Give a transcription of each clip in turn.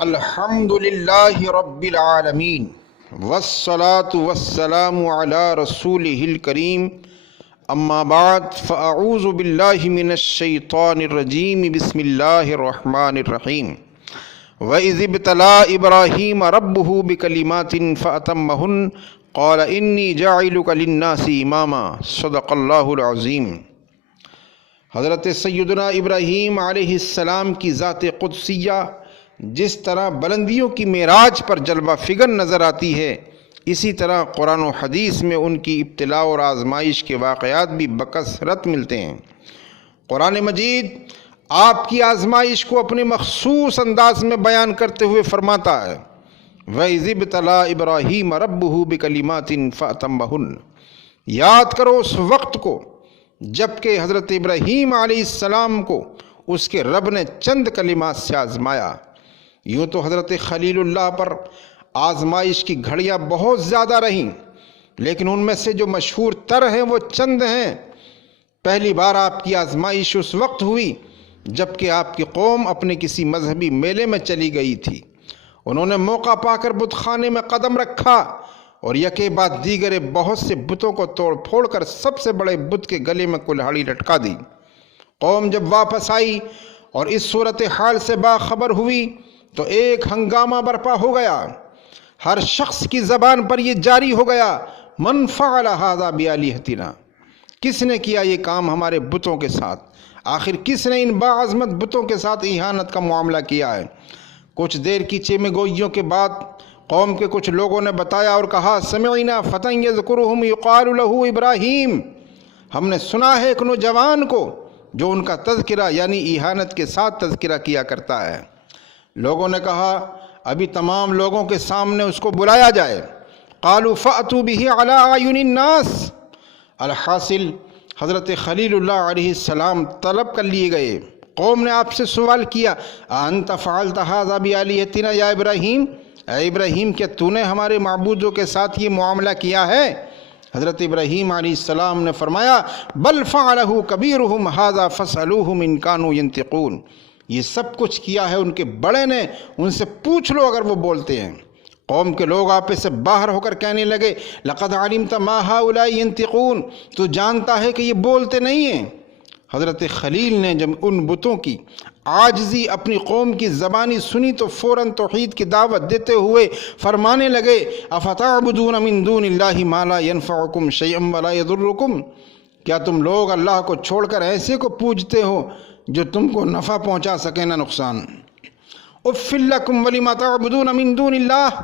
الحمد للہ رب العالمین والصلاة والسلام علی رسولہ الکریم اما بعد فاعوذ باللہ من الشیطان الرجیم بسم اللہ الرحمن الرحیم وَإِذِ ابْتَلَىٰ إِبْرَاهِيمَ رَبُّهُ بِكَلِمَاتٍ فَأَتَمَّهُنَّ قَالَ إِنِّي جَاعِلُكَ لِلنَّاسِ إِمَامًا صدق اللہ العظیم۔ حضرت سیدنا ابراہیم علیہ السلام کی ذات قدسیہ جس طرح بلندیوں کی معراج پر جلوہ فگر نظر آتی ہے، اسی طرح قرآن و حدیث میں ان کی ابتلاء اور آزمائش کے واقعات بھی بکثرت ملتے ہیں۔ قرآن مجید آپ کی آزمائش کو اپنے مخصوص انداز میں بیان کرتے ہوئے فرماتا ہے وَإِذِ ابْتَلَىٰ إِبْرَاهِيمَ رَبُّهُ بِكَلِمَاتٍ فَأَتَمَّهُنَّ۔ یاد کرو اس وقت کو جب کہ حضرت ابراہیم علیہ السلام کو اس کے رب نے چند کلمات سے آزمایا۔ یوں تو حضرت خلیل اللہ پر آزمائش کی گھڑیاں بہت زیادہ رہیں، لیکن ان میں سے جو مشہور تر ہیں وہ چند ہیں۔ پہلی بار آپ کی آزمائش اس وقت ہوئی جب کہ آپ کی قوم اپنے کسی مذہبی میلے میں چلی گئی تھی۔ انہوں نے موقع پا کر بت خانے میں قدم رکھا اور یکے بعد دیگر بہت سے بتوں کو توڑ پھوڑ کر سب سے بڑے بت کے گلے میں کلہاڑی لٹکا دی۔ قوم جب واپس آئی اور اس صورتحال سے باخبر ہوئی تو ایک ہنگامہ برپا ہو گیا۔ ہر شخص کی زبان پر یہ جاری ہو گیا من فعل ھذا بآلہتنا، کس نے کیا یہ کام ہمارے بتوں کے ساتھ؟ آخر کس نے ان باعظمت بتوں کے ساتھ اہانت کا معاملہ کیا ہے؟ کچھ دیر کی چیمے گوئیوں کے بعد قوم کے کچھ لوگوں نے بتایا اور کہا سمعنا فتى یذکرہم یقال لہ ابراہیم، ہم نے سنا ہے ایک نوجوان کو جو ان کا تذکرہ یعنی اہانت کے ساتھ تذکرہ کیا کرتا ہے۔ لوگوں نے کہا ابھی تمام لوگوں کے سامنے اس کو بلایا جائے۔ قالوا فأتوا به على أعين الناس۔ الحاصل حضرت خلیل اللہ علیہ السلام طلب کر لیے گئے۔ قوم نے آپ سے سوال کیا انت فعلت هذا بآلهتنا یا ابراہیم، اے ابراہیم کیا تو نے ہمارے معبودوں کے ساتھ یہ معاملہ کیا ہے؟ حضرت ابراہیم علیہ السلام نے فرمایا بل فعلہ کبیرہم ھذا فاسألوہم ان کانوا ینطقون، یہ سب کچھ کیا ہے ان کے بڑے نے، ان سے پوچھ لو اگر وہ بولتے ہیں۔ قوم کے لوگ آپے سے باہر ہو کر کہنے لگے لقد علمت ما ہؤلاء ینطقون، تو جانتا ہے کہ یہ بولتے نہیں ہیں۔ حضرت خلیل نے جب ان بتوں کی عاجزی اپنی قوم کی زبانی سنی تو فوراً توحید کی دعوت دیتے ہوئے فرمانے لگے افتعبدون من دون اللہ ما لا ينفعکم شیئا ولا یضرکم، کیا تم لوگ اللہ کو چھوڑ کر ایسے کو پوجتے ہو جو تم کو نفع پہنچا سکے نہ نقصان؟ اف لکم ولم تعبدون من دون اللہ،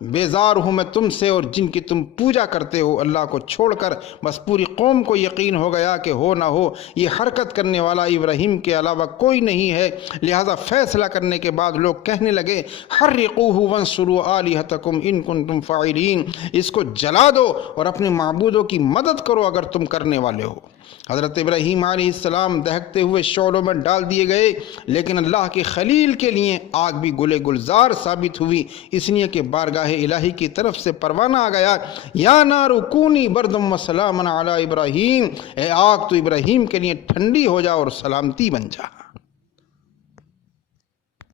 بیزار ہوں میں تم سے اور جن کی تم پوجا کرتے ہو اللہ کو چھوڑ کر۔ بس پوری قوم کو یقین ہو گیا کہ ہو نہ ہو یہ حرکت کرنے والا ابراہیم کے علاوہ کوئی نہیں ہے، لہذا فیصلہ کرنے کے بعد لوگ کہنے لگے حرقوہ وانصروا آلہتکم ان کنتم فاعلین، اس کو جلا دو اور اپنے معبودوں کی مدد کرو اگر تم کرنے والے ہو۔ حضرت ابراہیم علیہ السلام دہکتے ہوئے شعلوں میں ڈال دیے گئے، لیکن اللہ کے خلیل کے لیے آگ بھی گلے گلزار ثابت ہوئی، اس لیے کہ بارگاہ الہی کی طرف سے پروانہ آ گیا یا نار کونی بردم و سلاما علی ابراہیم، اے آگ تو ابراہیم کے لیے ٹھنڈی ہو جا اور سلامتی بن جا۔